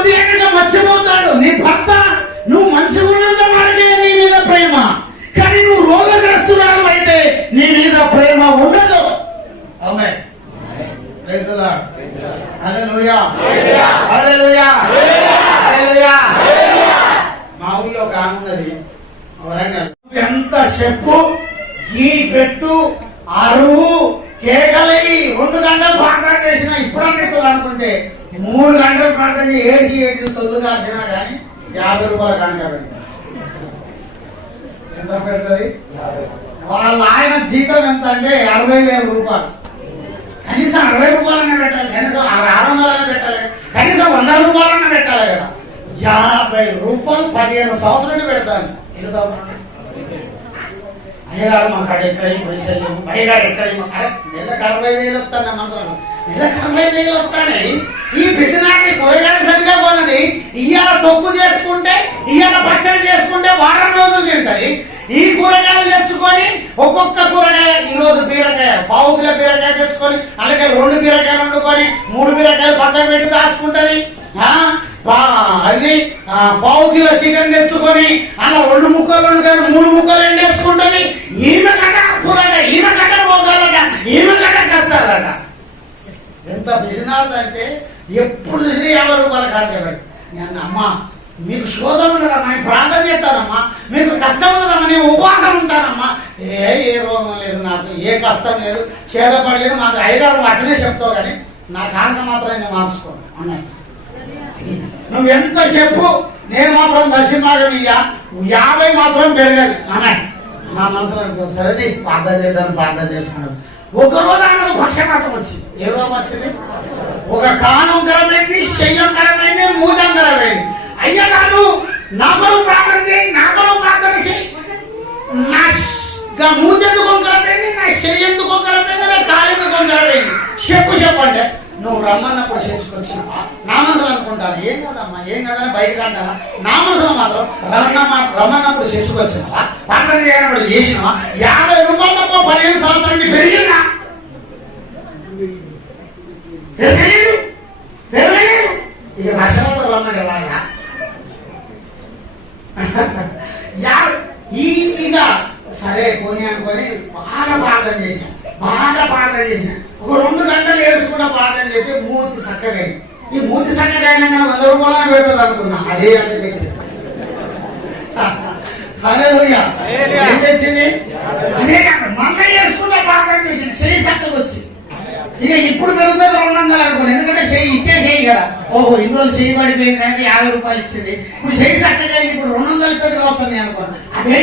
కొద్దిగా మర్చిపోతాడు. నీ భర్త నువ్వు మంచిగా ఉన్నంత వరకే నీ మీద ప్రేమ, కానీ నువ్వు రోగగ్రస్తురాలు అయితే నీ మీద ప్రేమ ఉండదు. Amen. Praise the Lord. Hallelujah hallelujah hallelujah. మా ఊళ్ళో ఒక ఆమె ఉన్నది, వరంగల్. ఎంత చెప్పు, ఈ పెట్టు, అరువు, కేకలై 2 గంటలు ప్రార్థన చేసినా ఇప్పుడు అన్నట్టు అనుకుంటే 3 గంటలు ప్రార్థన ఏడిచి సొల్లు కాల్చినా కానీ 50 రూపాయల కానుక పెడతారు. ఎంత పెడుతుంది? వాళ్ళ ఆయన జీతం ఎంత అంటే 60,000 రూపాయలు. కనీసం 60 రూపాయలన్నా పెట్టాలి, కనీసం 600 పెట్టాలి, కనీసం 100 రూపాయలన్నా పెట్టాలి కదా. 50 రూపాయలు 15 సంవత్సరాలు పెడతాను. ఎన్ని సంవత్సరాలు? అయ్యగారు మా కాడ ఎక్కడి పైసలు, అయ్యగారు ఎక్కడి నెలకు 60,000 వస్తాను. మనసులో నెలకు 60,000 వస్తాయి. ఈ బిసినాన్ని కూరగాయలు సరిగా పోనది. ఇయ్యాల తొక్కు చేసుకుంటే, ఇయ్యాల పచ్చడి చేసుకుంటే వారం రోజులు తింటది. ఈ కూరగాయలు తెచ్చుకొని ఒక్కొక్క కూరగాయ, ఈ రోజు బీరకాయ, పావు కిలో బీరకాయ తెచ్చుకొని అలాగే 2 బీరకాయలు వండుకొని 3 బీరకాయలు పక్కన పెట్టి దాచుకుంటది. అది పావు కిలో చికెన్ తెచ్చుకొని అలా 2 ముక్కలు వండుకొని 3 ముక్కలు ఎండేసుకుంటది. ఈమె కట్ట కూరట, ఈమె కట్ట పోగలట, ఈమె కట్ట కష్టాలట. ఎంత బిజినెస్ అంటే ఎప్పుడు చూసి 50 రూపాయల కాడబెట్టి, నేను అమ్మా మీకు శోధన ఉండదమ్మా, నేను ప్రార్థన చేస్తానమ్మా, మీకు కష్టం ఉండదమ్మా, నేను ఉపవాసం ఉంటానమ్మా. ఏ రోగం లేదు నాకు, ఏ కష్టం లేదు, చేదపడలేదు. మాకు అయ్యగారు అట్లనే చెప్తావు, కానీ నా కానుక మాత్రం నేను మార్చుకోను అన్నాయి. నువ్వు ఎంత చెప్పు, నేను మాత్రం దర్శనమాగం ఇయ్యా, 50 మాత్రం పెరగదు అన్నాయి. నా మనసులో సరేది ప్రార్థన చేద్దాను, ప్రార్థన చేసుకున్నాను. ఒకరోజు ఆమెకు పక్షపాతం వచ్చింది. ఏ రోగం వచ్చింది? ఒక కానం ఖరాబైంది, శయ్యం ఖరాబైంది, మూతం ఖరాబైంది. అయ్యగారు నాగలు ప్రార్థన చేయి, నాగలు ప్రార్థన చేయి. నా మూతెందుకు కొంకరపోయింది, నా చెయ్యి ఎందుకు కొంకరపోయింది, నా కాలు ఎందుకు కొంకరపోయింది చెప్పండి. నువ్వు రమ్మన్నప్పుడు చేసుకొచ్చినవా? నా మనసులో అనుకుంటాను, ఏం కదమ్మా, ఏం కదని బయటకు అంటారా? నా మనసులో మాత్రం రమ్మన్నప్పుడు చేసుకొచ్చినవా? ప్రార్థన చేయనప్పుడు చేసినవా? 50 రూపాయలు తప్ప 15 సంవత్సరానికి పెరిగిందా? పెరగలేదు. ఇక వర్షంతో రమ్మంటే రాగా ఇక సరే పోనీ అనుకొని బాగా ప్రార్థన చేసిన. ఒక 2 గంటలు ఏడుచుకుంటా ప్రార్థన చేస్తే మూతి చక్కగా, ఈ మూతి చక్కగా అయినా కానీ 100 రూపాయలు పెడుతుంది అనుకున్నా. అదే అంటే హల్లెలూయా. ఏం తెచ్చింది? అదే కాక మళ్ళీ ఏడుచుకుంటా ప్రార్థన చేసింది, చెయ్యి చక్కగా వచ్చి. ఇక ఇప్పుడు పెరుగుతుంది 200 అనుకోండి, ఎందుకంటే చెయ్యి ఇచ్చే చెయ్యి కదా. ఓహో ఇన్ని రోజులు చెయ్యి పడిపోయింది కానీ 50 రూపాయలు ఇచ్చింది, ఇప్పుడు చెయ్యి చక్కగా అయింది, ఇప్పుడు 200 కావచ్చు అనుకోండి. అదే